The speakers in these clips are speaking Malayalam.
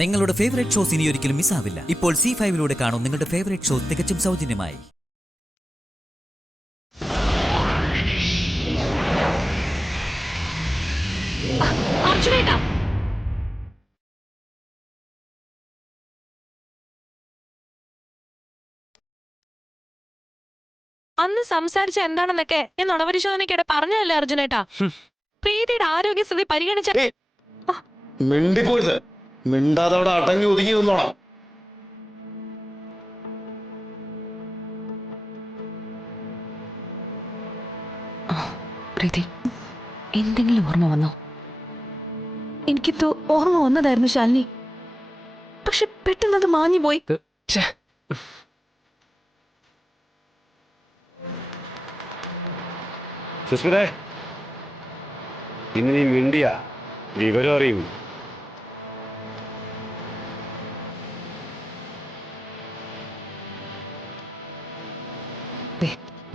നിങ്ങളുടെ ഫേവറേറ്റ് ഷോസ് ഇനി ഒരിക്കലും മിസ്സാവില്ല. ഇപ്പോൾ C5 കാണും നിങ്ങളുടെ ഫേവറേറ്റ് ഷോ തികച്ചും സൗജന്യമായി. അന്ന് സംസാരിച്ച എന്താണെന്നൊക്കെ ഞാൻ നുണപരിശോധനയ്ക്കിടെ പറഞ്ഞതല്ലേ അർജുനേട്ടാ. പ്രീതിയുടെ ആരോഗ്യസ്ഥിതി പരിഗണിച്ച മിണ്ടിപ്പോരുത്. മിണ്ടാതെ അവിടെ അടങ്ങി ഒതുങ്ങി നിന്നോണം. പ്രീതി, എന്തെങ്കിലും ഓർമ്മ വന്നോ? എനിക്കിത് ഓർമ്മ വന്നതായിരുന്നു ശാലിനി, പക്ഷെ പെട്ടെന്നത് മാഞ്ഞു പോയി. സുസ്മിതേ, ഇന്ന് നീ മിണ്ടിയ വിവരം അറിയും.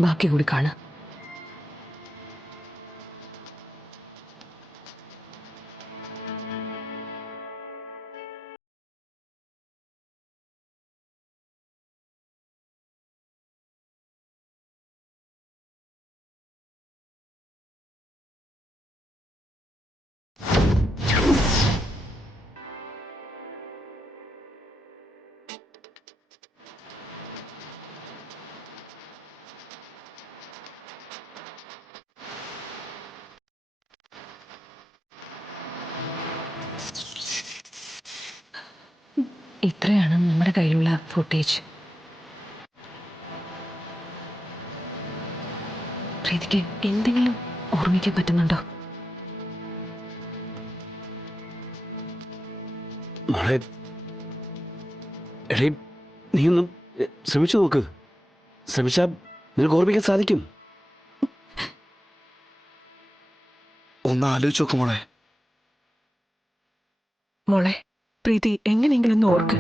ബാക്കി കൂടി കാണാം. ഇത്രയാണ് നമ്മുടെ കയ്യിലുള്ള ഫുട്ടേജ്. പ്രീതിക്ക് എന്തെങ്കിലും ഓർമ്മിക്കാൻ പറ്റുന്നുണ്ടോ? മോളെ, എടേ, നീ ഒന്ന് ശ്രമിച്ചു നോക്ക്. ശ്രമിച്ചാ നിനക്ക് ഓർമ്മിക്കാൻ സാധിക്കും. ഒന്ന് ആലോചിച്ച് നോക്ക് മോളെ. മോളെ, പ്രീതി എങ്ങനെയെങ്കിലും ഒന്ന് ഓർക്ക്.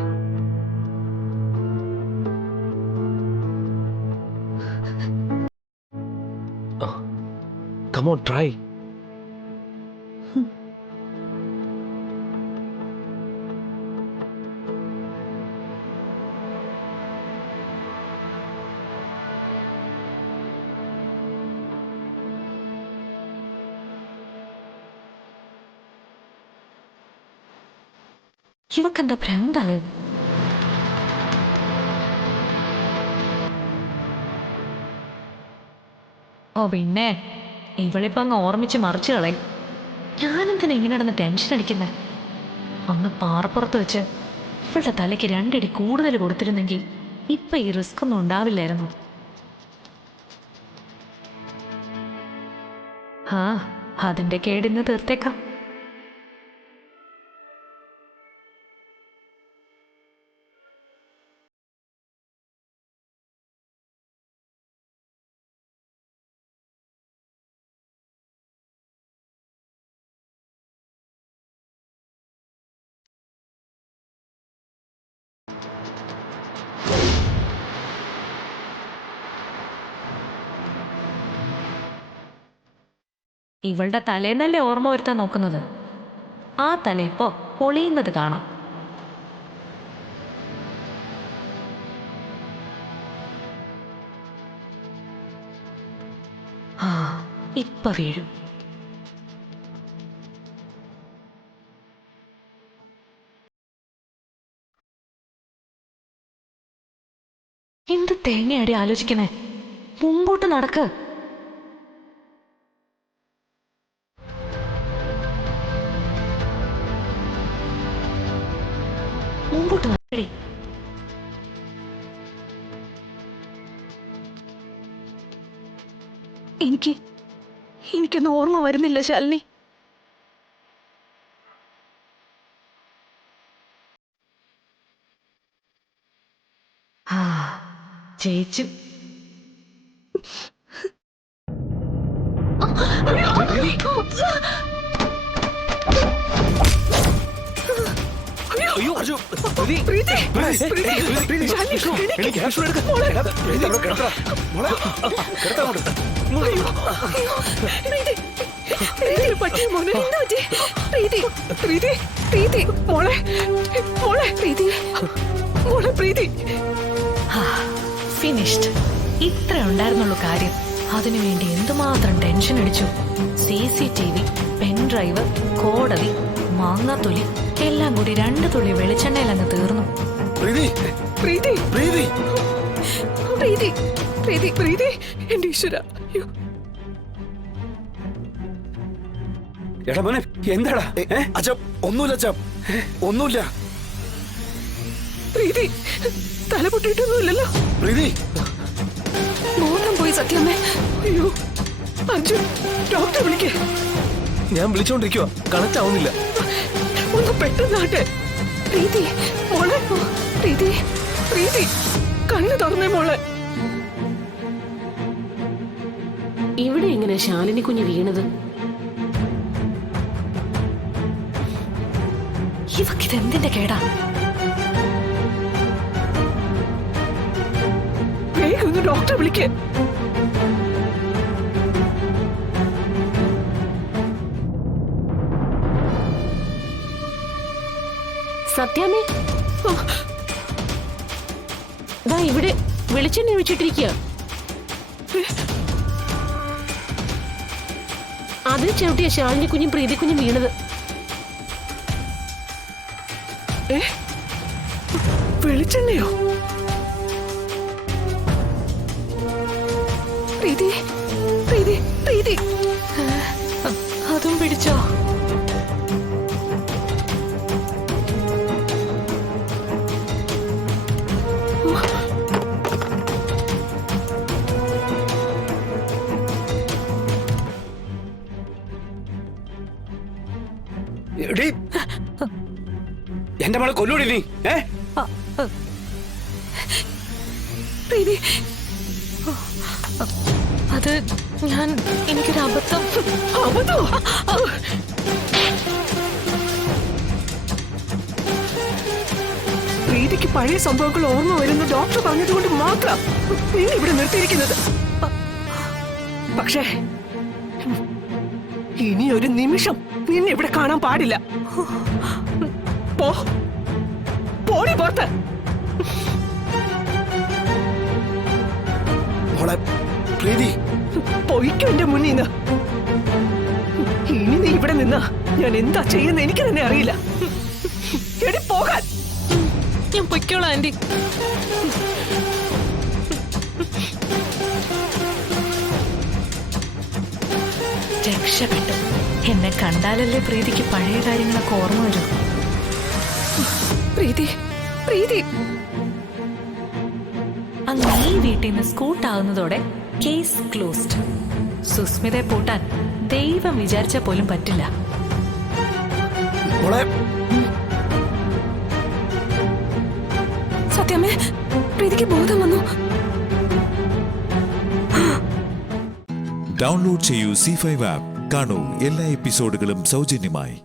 Come on, try. ഇവക്കെന്താ ഭ്രാന്താണ്? ഓ പിന്നെ, ഇവളിപ്പോ അങ്ങ് ഓർമ്മിച്ച് മറിച്ചു കളയും. ഞാനെന്തിനാ ഇങ്ങനെ നടന്ന് ടെൻഷൻ അടിക്കുന്നേ? അന്ന് പാറപ്പുറത്ത് വെച്ച് ഇവളുടെ തലയ്ക്ക് 2 അടി കൂടുതൽ കൊടുത്തിരുന്നെങ്കിൽ ഇപ്പൊ ഈ റിസ്ക് ഒന്നും ഉണ്ടാവില്ലായിരുന്നു. ആ, അതിന്റെ കേടിന്ന് തീർത്തേക്കാം. ഇവളുടെ തലേന്നല്ലേ ഓർമ്മ വരുത്താൻ നോക്കുന്നത്. ആ തല ഇപ്പോ പൊളിയുന്നത് കാണാം. ആ, ഇപ്പൊ വീഴും. എന്ത് തേങ്ങയാടി ആലോചിക്കുന്നേ? മുമ്പോട്ട് നടക്ക്. മുമ്പോട്ട് നടക്കടി. എനിക്കൊന്നും ഓർമ്മ വരുന്നില്ല ശാലിനി. ആ, ജയിച്ചു. അയ്യോ അർജു, എന്തെങ്കിലും പറ്റിയോ മോനെ? എന്താ പറ്റി? പ്രീതി, പ്രീതി, പ്രീതി, മോളെ, മോളെ, പ്രീതി, മോളെ, പ്രീതി. ഫിനിഷ്ഡ്. ഇത്ര ഉണ്ടായിരുന്നുള്ളൂ കാര്യം. അതിനുവേണ്ടി എന്തുമാത്രം ടെൻഷൻ അടിച്ചു. CCTV, പെൻഡ്രൈവ്, കോടതി, മാങ്ങാത്തൊലി എല്ലാം കൂടി 2 തുള്ളി വെളിച്ചെണ്ണയിൽ അങ്ങ് തീർന്നു. പ്രീതി, പ്രീതി, പ്രീതി, പ്രീതി, പ്രീതി, എന്റെ ഈശ്വര. എടാ മോനെ എന്താടാ? അച്ഛ ഒന്നുമില്ല, അച്ഛ ഒന്നുമില്ല. പ്രീതി, തല പൊട്ടിയിട്ടൊന്നുമില്ലല്ലോ? പ്രീതി, ബോധം പോയി സത്യമേ. അയ്യോ അർജുൻ, ഡോക്ടറെ വിളിക്കേ. ഞാൻ വിളിച്ചോണ്ടിരിക്കുക, കണക്ട് ആവുന്നില്ല. ഒന്ന് പെട്ടെന്നാട്ടെ. പ്രീതി, മോളെ, പ്രീതി, പ്രീതി, കണ്ണു തുറന്നേ മോളെ. ഇവിടെ എങ്ങനെ ശാലിനി കുഞ്ഞ് വീണത്? ഇവക്കിത് എന്തിന്റെ കേടാ? വേഗം ഒന്ന് ഡോക്ടറെ വിളിക്കേ. സത്യാമ്മേ, ദാ ഇവിടെ വെളിച്ചെണ്ണ ഒഴിച്ചിട്ടിരിക്കുക. അതിൽ ചവിട്ടിയ ശാലിനി കുഞ്ഞും പ്രീതി കുഞ്ഞും വീണത്. വെളിച്ചെണ്ണയോ? പ്രീതി, പ്രീതി, പ്രീതി, അതും പിടിച്ചോ? എടീ, എന്റെ മോളെ കൊല്ലൂടി നീ. പ്രീതി, അത് എനിക്കൊരു അബദ്ധം. അബദ്ധോ? പ്രീതിക്ക് പഴയ സംഭവങ്ങൾ ഓർമ്മ വരുന്ന ഡോക്ടർ പറഞ്ഞതുകൊണ്ട് മാത്രം നീ ഇവിടെ നിർത്തിയിരിക്കുന്നത്. പക്ഷേ ഇനി ഒരു നിമിഷം നിന്നെ ഇവിടെ കാണാൻ പാടില്ല. പോ, പോടി പുറത്ത്. മോളെ പ്രീതി, പൊയ്ക്കോ എന്റെ മുന്നിൽ നിന്ന്. ഇനി നീ ഇവിടെ നിന്നാ ഞാൻ എന്താ ചെയ്യുന്ന എനിക്ക് തന്നെ അറിയില്ല. എടി പോകാൻ. ഞാൻ പൊയ്ക്കോളാം ആന്റി. രക്ഷപ്പെട്ടു. എന്നെ കണ്ടാലല്ലേ പ്രീതിക്ക് പഴയ കാര്യങ്ങളൊക്കെ ഓർമ്മ വരും. പ്രീതി, പ്രീതി, അങ്ങ് ഈ വീട്ടിൽ നിന്ന് സ്കൂട്ടാവുന്നതോടെ കേസ് ക്ലോസ്ഡ്. സുസ്മിതയെ പൂട്ടാൻ ദൈവം വിചാരിച്ച പോലും പറ്റില്ല. മോളെ സത്യമേ, പ്രീതിക്ക് ബോധം വന്നു. ഡൗൺലോഡ് ചെയ്യൂ C5 ആപ്പ്. കാണൂ എല്ലാ എപ്പിസോഡുകളും സൗജന്യമായി.